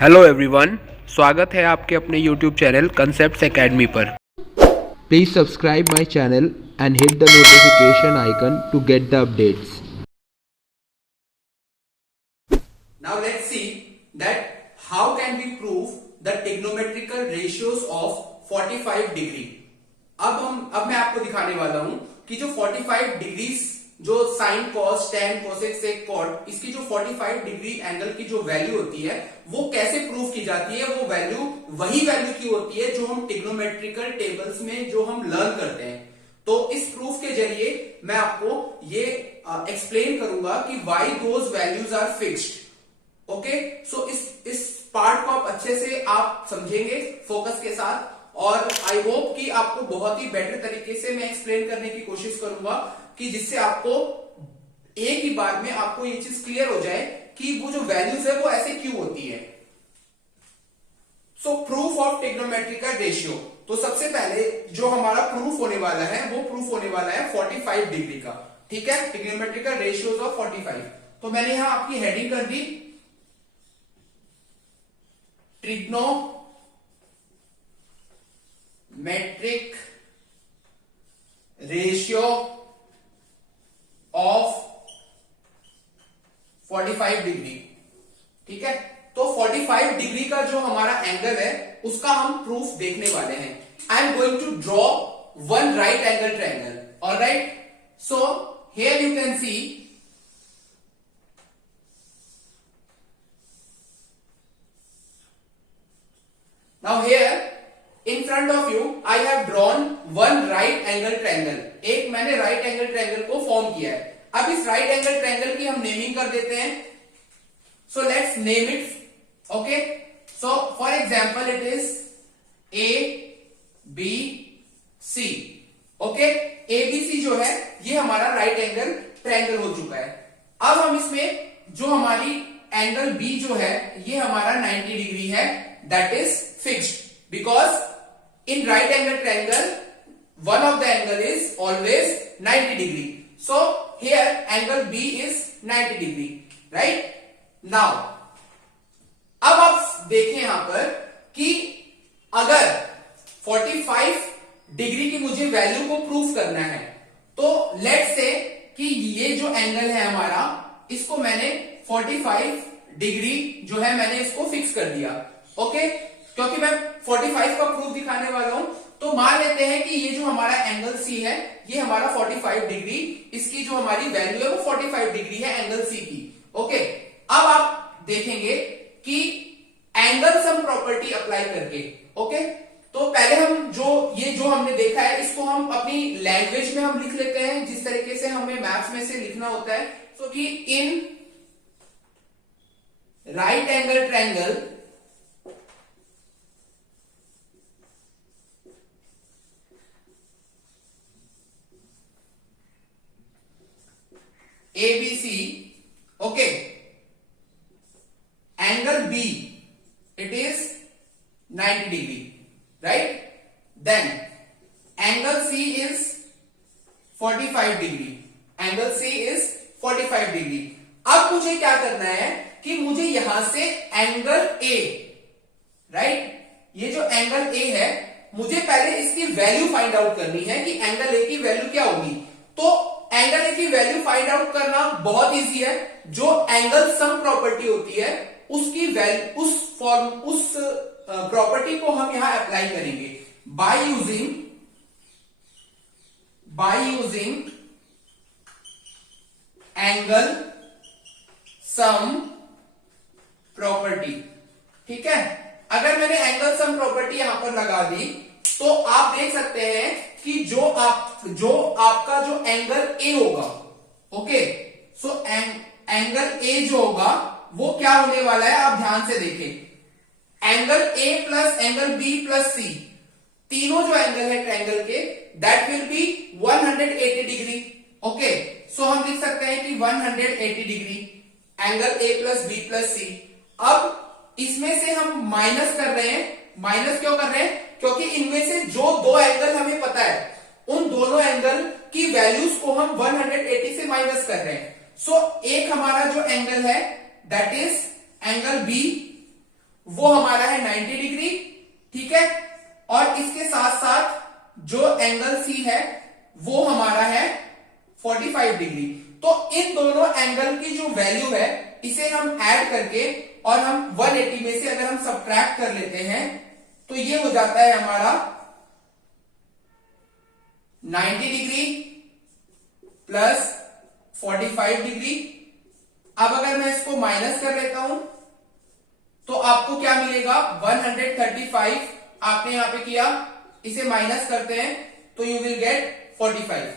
Hello everyone, स्वागत है आपके अपने यूट्यूब चैनल कंसेप्ट्स एकेडमी पर। Please subscribe my channel and hit the notification icon to get the updates. Now let's see that how can we prove the trigonometrical ratios of 45 degree। अब मैं आपको दिखाने वाला हूं कि जो 45 डिग्रीज जो sine cos tan cosec sec cot इसकी जो 45 डिग्री एंगल की जो वैल्यू होती है वो कैसे प्रूव की जाती है। वो वैल्यू वही वैल्यू की होती है जो हम ट्रिग्नोमेट्रिकल टेबल्स में जो हम लर्न करते हैं। तो इस प्रूफ के जरिए मैं आपको ये एक्सप्लेन करूंगा कि why those values are fixed. Okay, so इस पार्ट को आप अच्छे से आप समझेंगे फोकस के साथ, और आई होप कि आपको बहुत ही बेटर तरीके से मैं एक्सप्लेन करने की कोशिश करूंगा कि जिससे आपको एक ही बार में आपको ये चीज क्लियर हो जाए कि वो जो वैल्यूज है वो ऐसे क्यों होती है। सो प्रूफ ऑफ ट्रिग्नोमेट्रिकल रेशियो। तो सबसे पहले जो हमारा प्रूफ होने वाला है वो प्रूफ होने वाला है 45 डिग्री का। ठीक है, ट्रिग्नोमेट्रिकल रेशियोज ऑफ 45। तो मैंने यहां आपकी हेडिंग कर दी ट्रिग्नोमेट्रिक रेशियो ऑफ 45 डिग्री। ठीक है, तो 45 डिग्री का जो हमारा एंगल है उसका हम प्रूफ देखने वाले हैं। I am going to draw one right angle triangle. Alright, so here you can see now here in front of you I have drawn one right angle triangle। एक मैंने राइट एंगल ट्रायंगल को form किया है। अब इस right angle triangle की हम naming कर देते हैं। So let's name it. Okay, so for example it is A B C. Okay, A B C जो है ये हमारा राइट एंगल ट्रायंगल हो चुका है। अब हम इसमें जो हमारी एंगल बी जो है ये हमारा 90 डिग्री है, that is fixed because in right angle triangle one of the angle is always 90 degree। so here angle B is 90 degree, right? now अब आप देखें यहां पर कि अगर 45 डिग्री की मुझे वैल्यू को प्रूफ करना है तो लेट्स से कि ये जो एंगल है हमारा इसको मैंने 45 डिग्री जो है मैंने इसको फिक्स कर दिया। ओके, क्योंकि मैं 45 का प्रूफ दिखाने वाला हूं तो मान लेते हैं कि ये जो हमारा एंगल सी है ये हमारा 45 डिग्री, इसकी जो हमारी वैल्यू है वो 45 डिग्री है एंगल सी की। ओके, अब आप देखेंगे कि एंगल सम प्रॉपर्टी अप्लाई करके, ओके, तो पहले हम जो हमने देखा है इसको हम अपनी लैंग्वेज में हम लिख लेते हैं जिस तरीके से हमें मैथ्स में से लिखना होता है। सो कि in right angle triangle ABC, okay, angle B it is 90 degree, right? Then angle C is 45 degree, angle C is 45 degree। अब मुझे क्या करना है कि मुझे यहां से एंगल A, राइट, ये जो एंगल A है मुझे पहले इसकी वैल्यू फाइंड आउट करनी है कि एंगल A की वैल्यू क्या होगी। तो एंगल ए की वैल्यू फाइंड आउट करना बहुत इजी है। जो एंगल सम प्रॉपर्टी होती है उसकी वैल्यू उस प्रॉपर्टी को हम यहां अप्लाई करेंगे by using angle sum property. ठीक है, अगर मैंने एंगल सम प्रॉपर्टी यहां पर लगा दी तो आप देख सकते हैं कि जो आपका जो एंगल ए होगा, ओके, सो एंगल ए जो होगा वो क्या होने वाला है आप ध्यान से देखें। Angle A plus angle B plus C तीनों जो एंगल है ट्रायंगल के that will be 180 degree. Okay, so हम लिख सकते हैं कि 180 degree angle A plus B plus C. अब इसमें से हम माइनस कर रहे हैं। माइनस क्यों कर रहे हैं? क्योंकि इनमें से जो दो एंगल हमें पता है उन दोनों एंगल की वैल्यूज को हम 180 से माइनस कर रहे हैं। सो एक हमारा जो एंगल है दैट इज एंगल बी वो हमारा है 90 डिग्री, ठीक है। और इसके साथ साथ जो एंगल सी है वो हमारा है 45 डिग्री। तो इन दोनों एंगल की जो वैल्यू है इसे हम ऐड करके और हम 180 में से अगर हम सब्ट्रैक्ट कर लेते हैं तो ये हो जाता है हमारा 90 डिग्री प्लस 45 डिग्री। अब अगर मैं इसको माइनस कर लेता हूं तो आपको क्या मिलेगा, 135 आपने यहां पे किया, इसे माइनस करते हैं तो यू विल गेट 45।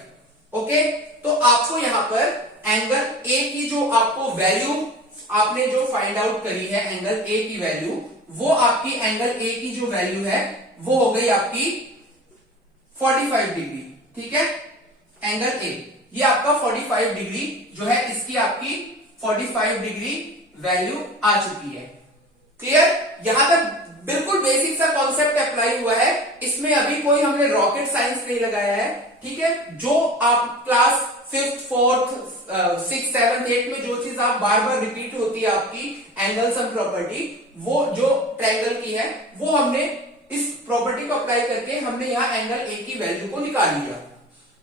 ओके, तो आपको यहां पर एंगल ए की जो आपको वैल्यू आपने जो फाइंड आउट करी है एंगल ए की वैल्यू, वो आपकी एंगल ए की जो वैल्यू है वो हो गई आपकी 45 डिग्री, ठीक है। एंगल ए ये आपका 45 डिग्री जो है, इसकी आपकी 45 डिग्री वैल्यू आ चुकी है। क्लियर, यहां तक बिल्कुल बेसिक सा कॉन्सेप्ट अप्लाई हुआ है, इसमें अभी कोई हमने रॉकेट साइंस नहीं लगाया है, ठीक है। जो आप class 5th 4th 6th 7th 8th में जो चीज आप बार बार रिपीट होती है आपकी एंगल सम प्रॉपर्टी, वो जो ट्रायंगल की है वो हमने इस प्रॉपर्टी को अप्लाई करके हमने यहां एंगल ए की वैल्यू को निकाल लिया,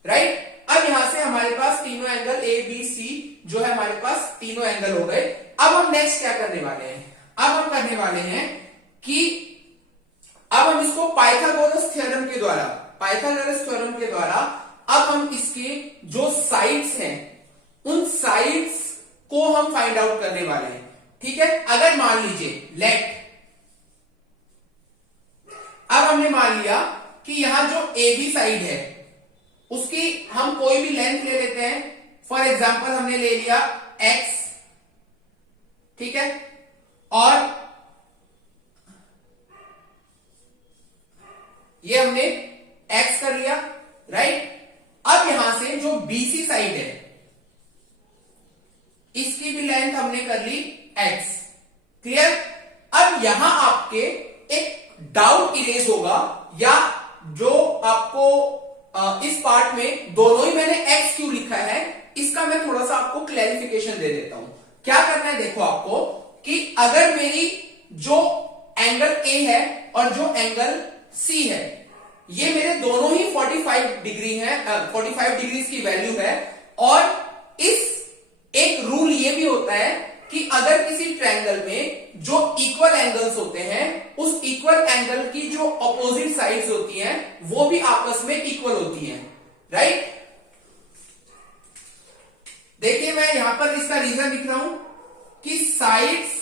राइट। अब यहां से हमारे पास तीनों एंगल ए बी सी जो है हमारे पास तीनों एंगल हो गए। अब हम नेक्स्ट क्या करने वाले हैं, अब हम करने वाले हैं कि अब हम इसको पाइथागोरस थ्योरम के द्वारा अब हम इसके जो साइड्स हैं उन साइड्स को हम फाइंड आउट करने वाले हैं, ठीक है। अगर मान लीजिए लेट, अब हमने मान लिया कि यहां जो ए बी साइड है उसकी हम कोई भी लेंथ ले लेते हैं, फॉर एग्जाम्पल हमने ले लिया x, ठीक है, और ये हमने x कर लिया, राइट। अब यहां से जो BC साइड है इसकी भी लेंथ हमने कर ली x, क्लियर। अब यहां आपके एक डाउट इरेज होगा, या जो आपको इस पार्ट में दोनों ही मैंने x क्यों लिखा है इसका मैं थोड़ा सा आपको क्लैरिफिकेशन दे देता हूं। क्या करना है, देखो आपको कि अगर मेरी जो एंगल A है और जो एंगल C है ये मेरे दोनों ही 45 डिग्री है, 45 डिग्री की वैल्यू है, और इस एक रूल ये भी होता है कि अगर किसी ट्रायंगल में जो इक्वल एंगल्स होते हैं उस इक्वल एंगल की जो अपोजिट साइड्स होती हैं वो भी आपस में इक्वल होती हैं, राइट। देखिए मैं यहां पर इसका रीजन लिख रहा हूं कि sides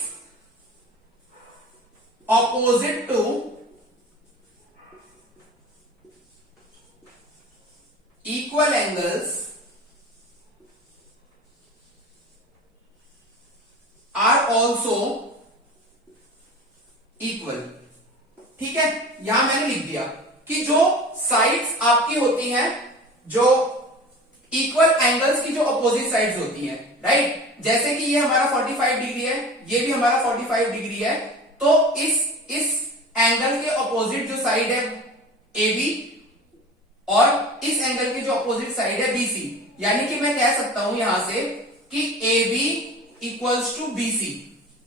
opposite to equal angles are also equal, ठीक है। यहां मैंने लिख दिया कि जो साइड्स आपकी होती हैं, जो इक्वल एंगल्स की जो अपोजिट साइड्स होती हैं, राइट। जैसे कि ये हमारा 45 डिग्री है, ये भी हमारा 45 डिग्री है, तो इस एंगल के अपोजिट जो साइड है ए बी और इस एंगल की जो अपोजिट साइड है BC, यानी कि मैं कह सकता हूं यहां से कि AB इक्वल्स टू BC,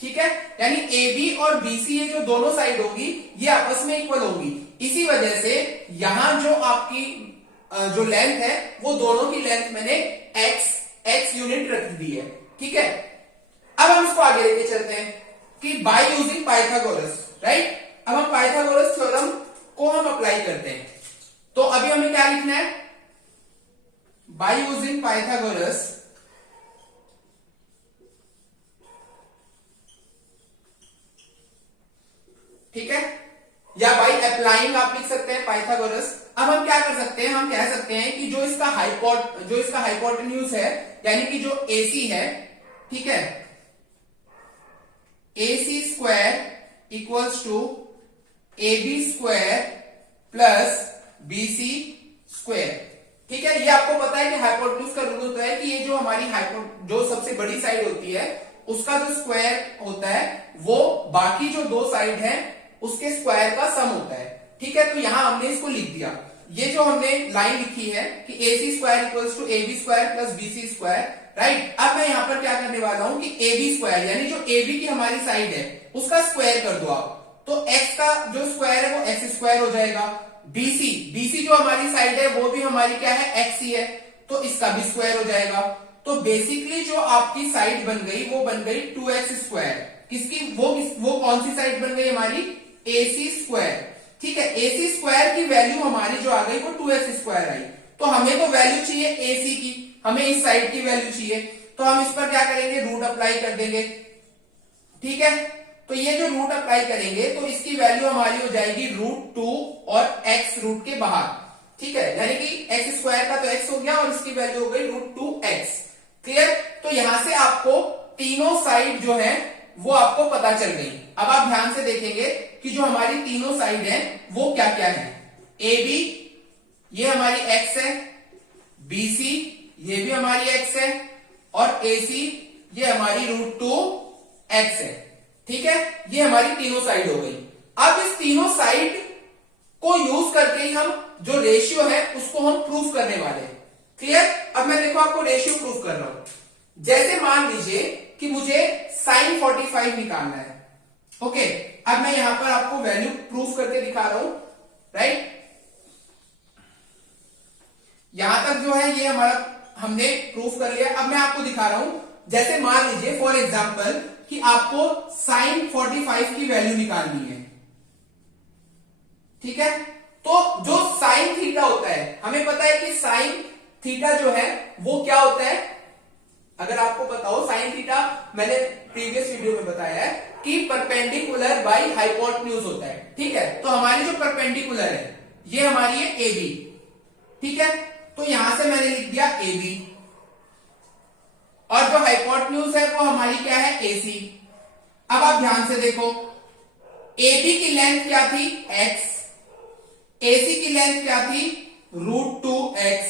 ठीक है। यानी AB और BC ये जो दोनों साइड होगी ये आपस में इक्वल होगी। इसी वजह से यहां जो आपकी जो लेंथ है वो दोनों की लेंथ मैंने x यूनिट रख दी है, ठीक है। अब हम इसको आगे लेके चलते हैं कि बाय यूजिंग पाइथागोरस, राइट। अब हम पाइथागोरस थ्योरम को हम अप्लाई करते हैं, तो अभी हमें क्या लिखना है, बाय यूजिंग पाइथागोरस ठीक है, या बाय अप्लाइंग आप लिख सकते हैं पाइथागोरस। अब हम क्या कर सकते हैं, हम कह सकते हैं कि जो इसका हाइपोटेन्यूज है यानी कि जो AC है, ठीक है, AC square equals to AB square plus BC square, ठीक है। ये आपको पता है कि हाइपोटेन्यूज का रूल होता है कि ये जो हमारी जो सबसे बड़ी साइड होती है उसका जो स्क्वायर होता है वो बाकी जो दो साइड है उसके स्क्वायर का सम होता है, ठीक है। तो यहां हमने इसको लिख दिया, ये जो हमने लाइन लिखी है कि AC square equals to AB square plus BC square, right. अब मैं यहां पर क्या करने वाला हूं कि ए बी स्क्वायर यानी जो ए बी की हमारी साइड है उसका स्क्वायर कर दो आप, तो एक्स का जो स्क्वायर है वो एक्स स्क्वायर हो जाएगा। बीसी, बीसी जो हमारी साइड है वो भी हमारी क्या है, एक्स ही है, तो इसका भी स्क्वायर हो जाएगा। तो बेसिकली जो आपकी साइड बन गई वो बन गई 2x स्क्वायर। किसकी, वो कौन सी साइड बन गई हमारी, AC स्क्वायर। ठीक है, AC स्क्वायर की वैल्यू हमारी जो आ गई वो 2x स्क्वायर आई। तो हमें तो वैल्यू चाहिए AC की, हमें इस साइड की वैल्यू चाहिए, तो हम इस पर क्या करेंगे, रूट अप्लाई कर देंगे। ठीक है, तो ये जो रूट अप्लाई करेंगे तो इसकी वैल्यू हमारी हो जाएगी √2 और x रूट के बाहर। ठीक है, यानी कि एक्स स्क्वायर का तो x हो गया और इसकी वैल्यू हो गई √2x। क्लियर। तो यहां से आपको तीनों साइड जो है वो आपको पता चल गई। अब आप ध्यान से देखेंगे कि जो हमारी तीनों साइड है वो क्या क्या है। AB ये हमारी x है, BC ये भी हमारी x है, और AC ये हमारी √2x है। ठीक है, ये हमारी तीनों साइड हो गई। अब इस तीनों साइड को यूज करके ही हम जो रेशियो है उसको हम प्रूफ करने वाले हैं। क्लियर। अब मैं देखो आपको रेशियो प्रूफ कर रहा हूं। जैसे मान लीजिए कि मुझे sin 45 निकालना है। ओके, अब मैं यहां पर आपको वैल्यू प्रूफ करके दिखा रहा हूं। राइट, यहां तक जो है ये हमारा हमने प्रूफ कर लिया। अब मैं आपको दिखा रहा हूं, जैसे मान लीजिए फॉर एग्जांपल कि आपको sin 45 की वैल्यू निकालनी है। ठीक है, तो जो sin थीटा होता है, हमें पता है कि sin थीटा जो है वो क्या होता है। अगर आपको पता हो sin थीटा, मैंने प्रीवियस वीडियो में बताया है कि परपेंडिकुलर बाई हाइपोटेन्यूज होता है। ठीक है, तो हमारी जो परपेंडिकुलर है ये हमारी है AB। ठीक है, तो यहां से मैंने लिख दिया AB, और जो हाइपोटेन्यूज है वो हमारी क्या है, AC। अब आप ध्यान से देखो, AB की लेंथ क्या थी, x, AC की लेंथ क्या थी, √2x।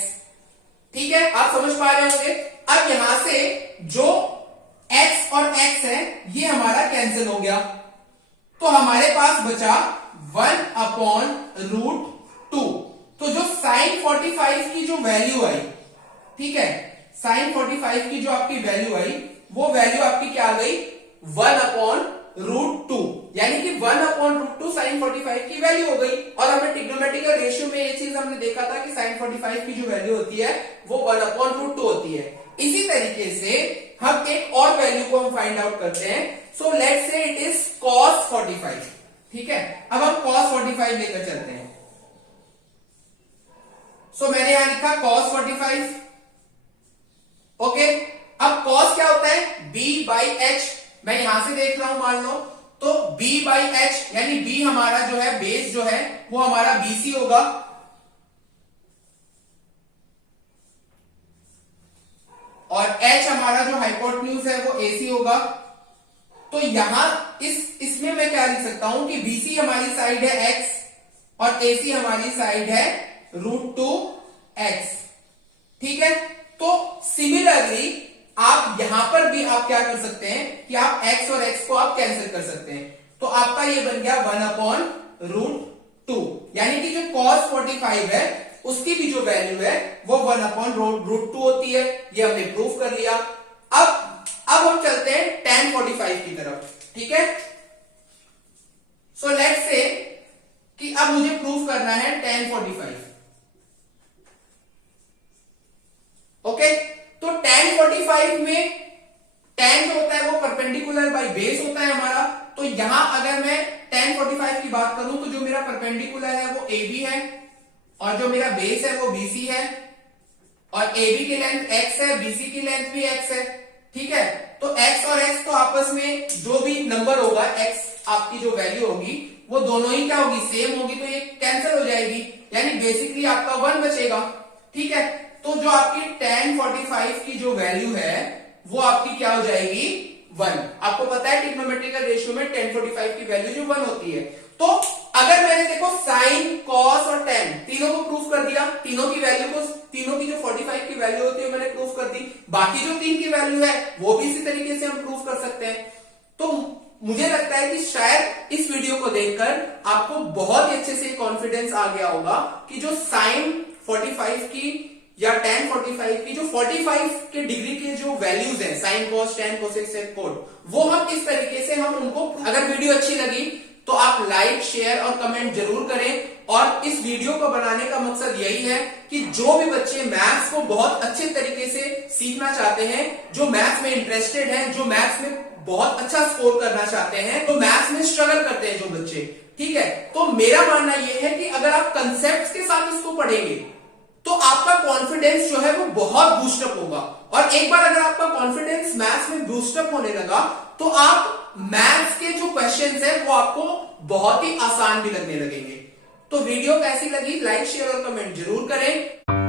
ठीक है, आप समझ पा रहे होंगे। अब यहां से जो x और x है ये हमारा कैंसिल हो गया, तो हमारे पास बचा 1/√2। तो जो sin 45 की जो वैल्यू आई, ठीक है, sin 45 की जो आपकी वैल्यू आई वो वैल्यू आपकी क्या आ गई, 1/√2, यानी कि 1/√2 sin 45 की वैल्यू हो गई। और हमें ट्रिग्नोमेट्रिकल रेशियो में ये चीज हमने देखा था कि sin 45 की जो वैल्यू होती है वो 1/√2 होती है। इसी तरीके से हम एक और वैल्यू को हम फाइंड आउट करते हैं। So let's say it is cos 45। ठीक है, अब हम cos 45 लेकर चलते हैं। सो मैंने यहां लिखा cos 45। ओके, अब cos क्या होता है, b/h। मैं यहां से देख रहा हूं, मान लो, तो b/h यानी b हमारा जो है बेस जो है वो हमारा BC होगा, और h हमारा जो हाइपोटेन्यूज है वो AC होगा। तो यहां इसमें मैं क्या लिख सकता हूं कि BC हमारी साइड है x और AC हमारी साइड है √2x। ठीक है, तो सिमिलरली आप यहां पर भी आप क्या कर सकते हैं कि आप x और x को आप कैंसिल कर सकते हैं। तो आपका ये बन गया 1/√2, यानी कि जो cos 45 है उसकी भी जो वैल्यू है वो 1/√2 होती है। ये हमने प्रूफ कर लिया। अब हम चलते हैं tan 45 की तरफ। ठीक है, सो लेट्स से कि अब मुझे प्रूफ करना है tan 45। ओके, तो tan 45 में tan जो होता है वो परपेंडिकुलर बाई बेस होता है हमारा। तो यहां अगर मैं tan 45 की बात करूं तो जो मेरा परपेंडिकुलर है वो AB है, और जो मेरा बेस है वो BC है, और AB की लेंथ x है, BC की लेंथ भी x है। ठीक है, तो x और x तो आपस में जो भी नंबर होगा, x आपकी जो वैल्यू होगी वो दोनों ही क्या होगी, सेम होगी, तो ये कैंसिल हो जाएगी, यानी बेसिकली आपका 1 बचेगा। ठीक है, तो जो आपकी tan 45 की जो वैल्यू है वो आपकी क्या हो जाएगी, 1। आपको पता है ट्रिग्नोमेट्रिकल रेशियो में tan 45 की वैल्यू जो 1 होती है। तो अगर मैंने देखो sin, cos और tan तीनों को प्रूफ कर दिया, तीनों की वैल्यू को, तीनों की जो 45 की वैल्यू होती है मैंने प्रूफ कर दी, बाकी जो 3 की वैल्यू है वो भी इसी तरीके से हम प्रूफ कर सकते हैं। तो मुझे लगता है कि शायद इस वीडियो को देखकर आपको बहुत ही अच्छे से कॉन्फिडेंस आ गया होगा कि जो sin 45 की या tan 45 की जो 45 के डिग्री के जो वैल्यूज हैं, sine cos tan cosec sec cot, वो हम इस तरीके से हम उनको, अगर वीडियो अच्छी लगी तो आप लाइक शेयर और कमेंट जरूर करें। और इस वीडियो को बनाने का मकसद यही है कि जो भी बच्चे मैथ्स को बहुत अच्छे तरीके से सीखना चाहते हैं, जो मैथ्स में इंटरेस्टेड हैं, जो मैथ्स में बहुत अच्छा स्कोर करना चाहते हैं, तो मैथ्स में स्ट्रगल करते हैं जो बच्चे, ठीक है, तो मेरा मानना यह है कि अगर आप कंसेप्ट के साथ इसको पढ़ेंगे तो आपका कॉन्फिडेंस जो है वो बहुत बूस्टअप होगा। और एक बार अगर आपका कॉन्फिडेंस मैथ्स में बूस्टअप होने लगा तो आप मैथ्स के जो क्वेश्चंस हैं वो आपको बहुत ही आसान भी लगने लगेंगे। तो वीडियो कैसी लगी, लाइक शेयर और कमेंट जरूर करें।